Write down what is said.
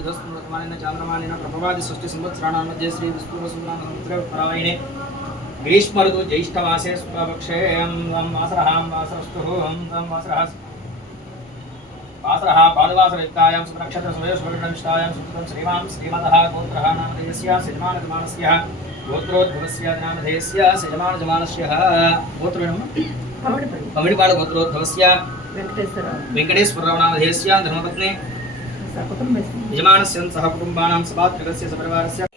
निधस्तुमानेन चांद्रमानेन प्रभवादि षष्ठी संवत्सराणां मध्ये श्री विष्णुवसुनाम संवत्सरे ग्रीष्म ऋतु ज्येष्ठमासे शुक्लपक्षे वासरः वासरस्तुः वासरः वासरः पादवासरयुक्तायां सुनक्षत्र सुवेशुभविष्टायां सुकृतं श्रीमां श्रीमदः गोत्रः नामधेयस्य यजमानजमानस्य गोत्रोद्भवस्य नामधेयस्य यजमानजमानस्य गोत्रं कमिडिपाल गोत्रोद्भवस्य वेंकटेश्वरराव नामधेयस्य धर्मपत्नी यजमानस्य सह कुटुम्बानां सभात्रिकस्य सपरिवारस्य